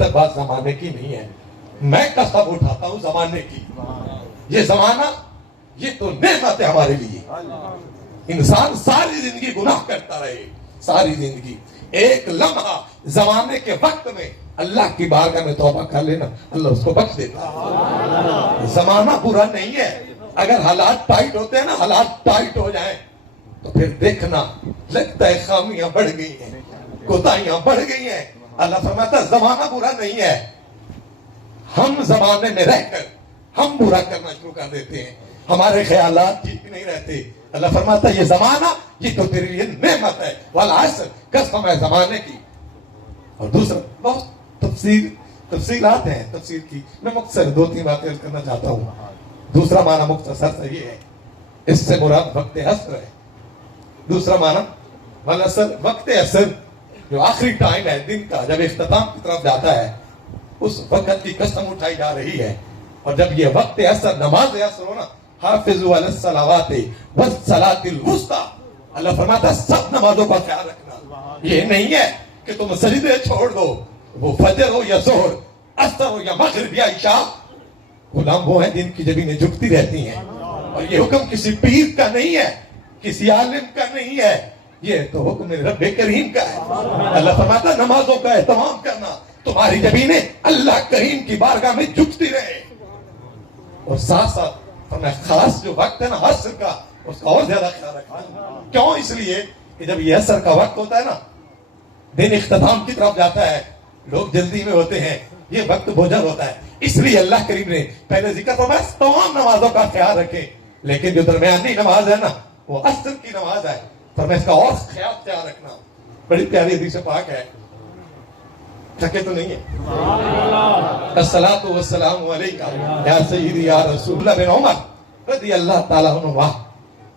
बात जमाने की नहीं है, मैं कसम उठाता हूं जमाने की। ये जमाना ये तो नेमत है हमारे लिए। इंसान सारी जिंदगी गुनाह करता रहे, सारी जिंदगी, एक लम्हा जमाने के वक्त में अल्लाह की बारगाह में तौबा कर लेना, अल्लाह उसको बख्श देता है। जमाना बुरा नहीं है, अगर हालात टाइट होते हैं ना, हालात टाइट हो जाएं तो फिर देखना लगता है खामियां बढ़ गई हैं, कोताहियां बढ़ गई हैं। अल्लाह फरमाता जमाना बुरा नहीं है, हम जमाने में रहकर हम बुरा करना शुरू कर देते हैं, हमारे ख्यालात ठीक नहीं रहते। अल्लाह फरमाता ये जमाना ये तो तेरे लिए नेमत है, वाला असर कसम है जमाने की। और दूसरा बहुत तफसीलात हैं तफसीर की, मैं मुख्तसर 2-3 बातें करना चाहता हूँ। दूसरा माना मुख्तसर सही है, इससे मुराद वक्त असर है। दूसरा माना वल असर, वक्त असर जो आखिरी टाइम है दिन का, जब इख्तिताम की तरफ जाता है, उस वक्त की कसम उठाई जा रही है। और जब ये वक्त असर, नमाज असर हो ना, हाफिजु अलस सलावाति वस्सलातिल वुस्ता, अल्लाह फरमाता सब नमाजों का ख्याल रखना। ये नहीं है कि तुम सजदे छोड़ दो, वो फजर हो या जोहर, असर हो या मगरिब या इशा, गुलाम वो है दिन की जमीनें झुकती रहती हैं। और ये हुक्म किसी पीर का नहीं है, किसी आलिम का नहीं है, ये तो हुक्म रब्बे करीम का है। अल्लाह फरमाता नमाजों का एहतमाम करना, तुम्हारी जमीनें अल्लाह करीम की बारगाह में झुकती रहे। और साथ साथ खास जो वक्त है ना असर का, उसका और ज्यादा ख्याल रखना। क्यों? इसलिए कि जब ये असर का वक्त होता है ना, दिन इख्तिताम की तरफ जाता है, लोग जल्दी में होते हैं, ये वक्त भोजन होता है, इसलिए अल्लाह करीम ने पहले जिक्र फरमाया तमाम नमाजों का ख्याल रखें। लेकिन जो दरमियानी नमाज है ना, वो असर की नमाज है, पर मैं इसका और ख्याल रखना। बड़ी प्यारी हदीस पाक है, थके तो नहीं है। अस्सलातु वस्सलामु अलैका या सय्यदी या रसूलल्लाह बिन उमर रज़ियल्लाहु ताला अन्हु,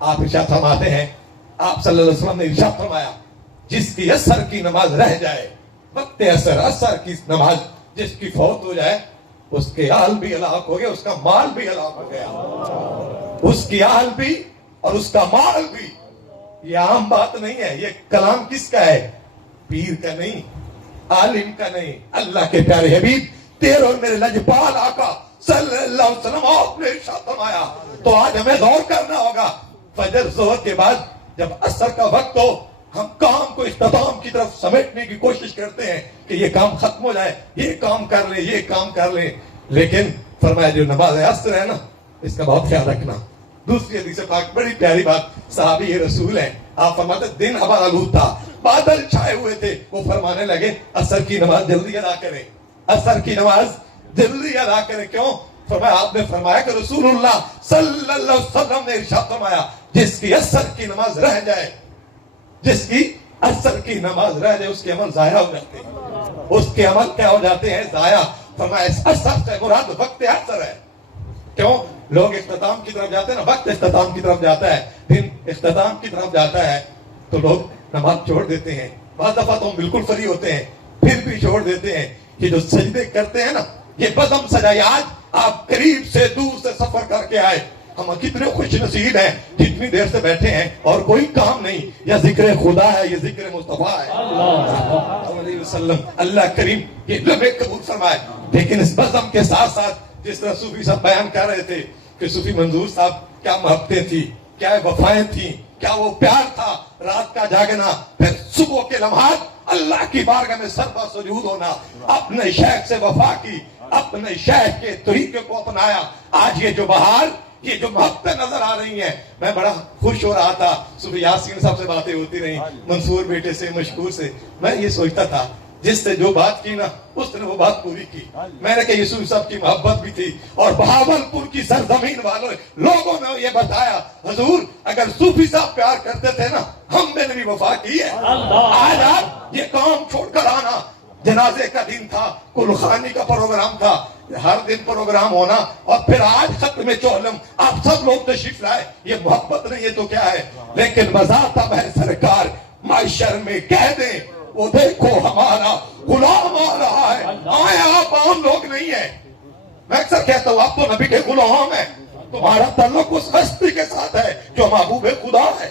आप इरशाद फरमाते हैं, आप सल्लल्लाहु अलैहि वसल्लम ने इरशाद फरमाया, जिसकी असर की नमाज रह जाए, वक्त असर, असर की नमाज जिसकी फौत हो जाए, उसके आल भी हलाक हो गया, उसका माल भी हलाक हो गया। उसकी आल भी और उसका माल भी। ये आम बात नहीं है, ये कलाम किसका है? पीर का नहीं, आलिम का नहीं, अल्लाह के प्यारे हबीब तेरे और मेरे लजपाल आका सल्लल्लाहु अलैहि वसल्लम आपने इरशाद फरमाया। तो आज हमें गौर करना होगा, फजर जोहर के बाद जब असर का वक्त हो, हम काम को इख्तिताम की तरफ समेटने की कोशिश करते हैं कि ये काम खत्म हो जाए, ये काम कर ले, ये काम कर ले, लेकिन फरमाया जो नमाज असर है ना, इसका बहुत ख्याल रखना। दूसरी हदीस पाक बड़ी प्यारी बात, सहाबी रसूल है, आप फरमाते दिन हमारा आलूद था, बादल छाए हुए थे, वो फरमाने लगे असर की नमाज जल्दी अदा करें, असर की नमाज जल्दी अदा करें। क्यों? फरमाया, आपने फरमाया कि रसूलुल्लाह सल्लल्लाहु अलैहि वसल्लम ने इरशाद फरमाया, जिसकी असर की नमाज रह जाए, जिसकी असर की नमाज रह जाए, उसके अमल जाया हो जाते हैं, उसके अमल क्या हो जाते हैं? जाया। फरमाया असर से मुराद वक्त असर है। क्यों? लोग इख्तिताम की तरफ जाते हैं ना, वक्त इख्तिताम की तरफ जाता है, दिन इख्तिताम की तरफ जाता है, तो लोग नमाज छोड़ देते हैं। बाद दफा तो हम बिल्कुल फ्री होते हैं, फिर भी छोड़ देते हैं। कि जो सजदे करते हैं ना, ये बज़म सजाए। आज आप करीब से दूर से सफर करके आए, हम कितने खुश नसीब हैं, जितनी देर से बैठे हैं और कोई काम नहीं, या जिक्र खुदा है, ये जिक्र मुस्तफा है अल्लाह करीम ये लम्हे कबूल फरमाए। लेकिन इस बज़म के साथ साथ जिस तरह सूफी साहब बयान कर रहे थे कि सूफी मंजूर साहब क्या मोहब्बतें थी, क्या वफाएं थी, क्या वो प्यार था, रात का जागना, फिर सुबह के लम्हात अल्लाह की बारगाह में सरबा सुजूद होना, अपने शेख से वफा की, अपने शेख के तरीके को अपनाया। आज ये जो बहार, ये जो मोहब्बतें नजर आ रही हैं, मैं बड़ा खुश हो रहा था। सुबह यासीन साहब से बातें होती रही, मंसूर बेटे से, मशकूर से, मैं ये सोचता था जिससे जो बात की ना, उसने वो बात पूरी की। मैंने कहा यूसुफ साहब की मोहब्बत भी थी, और बहावलपुर की सरजमीन वालों लोगों ने ये बताया, हुजूर अगर सूफी साहब प्यार करते थे ना, हमने भी वफा की है। आज आप ये काम छोड़कर आना, जनाजे का दिन था, कुलखानी का प्रोग्राम था, हर दिन प्रोग्राम होना, और फिर आज खत्म चौलम आप सब लोग तशरीफ लाए, ये मोहब्बत नहीं है तो क्या है? लेकिन मज़ा तब है सरकार माशर में कह दे, वो देखो हमारा गुलाम आ रहा है, आए आप आम लोग नहीं है। मैं अक्सर कहता हूँ, आप तो नबी के गुलाम है, तुम्हारा ताल्लुक उस हस्ती के साथ है जो महबूब खुदा है।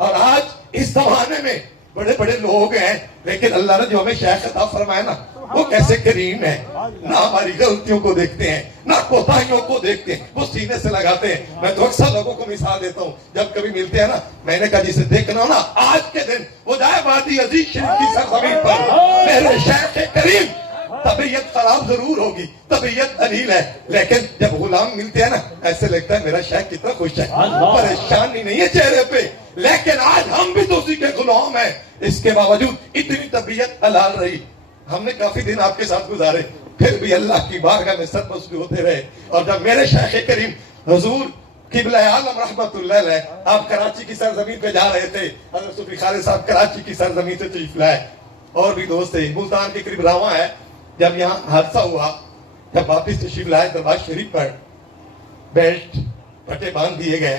और आज इस जमाने में बड़े बड़े लोग हैं, लेकिन अल्लाह ने जो हमें शेख अता फरमाया ना, वो कैसे करीम है। ना हमारी गलतियों को देखते हैं, ना कोताहियों को देखते हैं, वो सीने से लगाते हैं। मैं तो अक्सर लोगों को मिसाल देता हूँ, जब कभी मिलते हैं ना, मैंने कहा जिसे देखना हो ना आज के दिन वो जाए वादी अजीज शरीफ की सरजमीन पर, मेरे शेख करीम। तबीयत खराब जरूर होगी, तबीयत अलील है, लेकिन जब गुलाम मिलते हैं ना, ऐसे लगता है मेरा शेख कितना खुश है, परेशानी नहीं है चेहरे पे। लेकिन आज हम भी तो उसी के गुलाम हैं, इसके बावजूद इतनी तबीयत हलाल रही। हमने काफी दिन आपके साथ गुजारे, फिर भी अल्लाह की बारगाह में सरमस्ती होते रहे। और जब मेरे शेख करीम हुजूर किबला आलम रहमतुल्लाह अलैह आप कराची की सरजमीन पे जा रहे थे, हज़रत सूफी खालिद साहब कराची की सरजमीन से तशरीफ लाए, और भी दोस्त थे, मुल्तान के करीब रावा है। जब यहाँ हादसा हुआ, जब वापिस तशरीफ लाए दरबार शरीफ पर, बेल्ट पट्टे बांध दिए गए,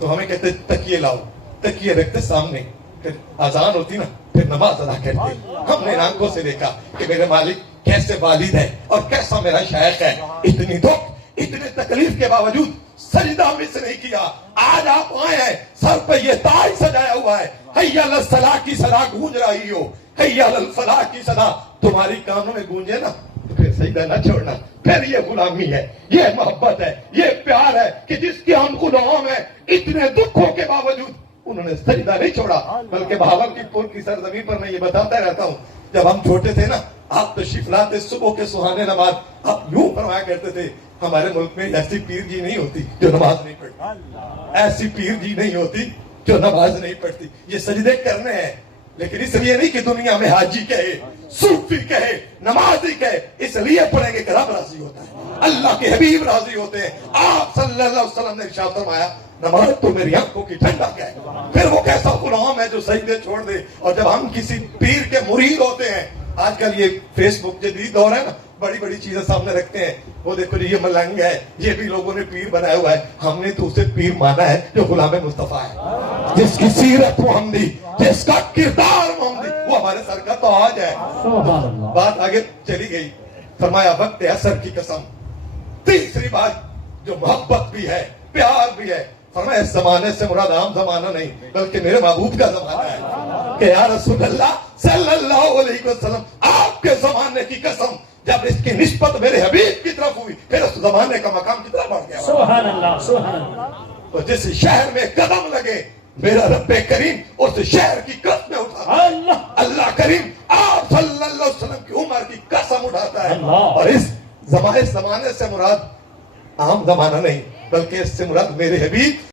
तो हमें कहते तकिए लाओ, तकिए रखते सामने, फिर आजान होती ना, फिर नमाज अदा करते। हमने आंखों से देखा कि मेरे मालिक कैसे वालिद है और कैसा मेरा शेख है। इतनी दुख, इतनी तकलीफ के बावजूद सजदा मिस नहीं किया। आज आप आए हैं, सर पे ये ताज सजाया हुआ है, हैया अल सलाह की सदा गूंज रही हो, हैया अल फलाह की सदा तुम्हारी कानों में गूंजे ना, तो फिर सजदा ना छोड़ना। फिर ये गुलामी है, ये मोहब्बत है, ये प्यार है कि जिसके हम गुलाम हैं। इतने दुखों के बावजूद उन्होंने सजदा नहीं छोड़ा, बल्कि भावलपुर की सरजमीन पर मैं ये बताता रहता हूँ, जब हम छोटे थे ना, आप तशरीफ लाते सुबह के सुहाने नमाज, आप यूं फरमाया करते थे, हमारे मुल्क में ऐसी पीर जी नहीं होती जो नमाज नहीं पढ़ती, ऐसी पीर जी नहीं होती जो नमाज नहीं पढ़ती। ये सजदे करने हैं, लेकिन इसलिए नहीं कि दुनिया में हाजी कहे, सूफी कहे, नमाजी कहे, इसलिए पढ़ेंगे कि रब राजी होता है, अल्लाह के हबीब राजी होते हैं। आप सल्लल्लाहु अलैहि वसल्लम ने इरशाद फरमाया, नमाज तो मेरी आंखों की ठंडक है। फिर वो कैसा गुलाम है जो सजदे छोड़ दे। और जब हम किसी पीर के मुरीद होते हैं, आजकल ये फेसबुक जदीद दौर है ना, बड़ी बड़ी चीजें सामने रखते हैं, वो देखो ये मलंग है, ये भी लोगों ने पीर बनाया हुआ है। हमने तो उसे पीर माना है जो गुलाम मुस्तफा है, जिसकी सीरत मोहम्मदी, जिसका किरदार मोहम्मदी, वो हमारे सर का ताज है। बात आगे चली गई, फरमाया वक्त असर की कसम। तीसरी बात जो मोहब्बत भी है, प्यार भी है, फरमाया इस जमाने से मुराद आम जमाना नहीं, बल्कि मेरे महबूब का जमाना है कि या रसूल अल्लाह सल्लल्लाहु अलैहि वसल्लम, आपके जमाने की कसम, जब इसकी निस्बत मेरे हबीब की तरफ हुई, फिर उस जमाने का मकाम कितना बढ़ गया। सुभान अल्लाह, सुभान अल्लाह। तो जिस शहर में कदम लगे, मेरा रब्बे करीम उस शहर की कसम उठाता है। अल्लाह करीम आप सल्लल्लाहु अलैहि वसल्लम की उम्र की कसम उठाता है। और इस जमाने से मुराद आम जमाना नहीं, बल्कि इससे मुराद मेरे हबीब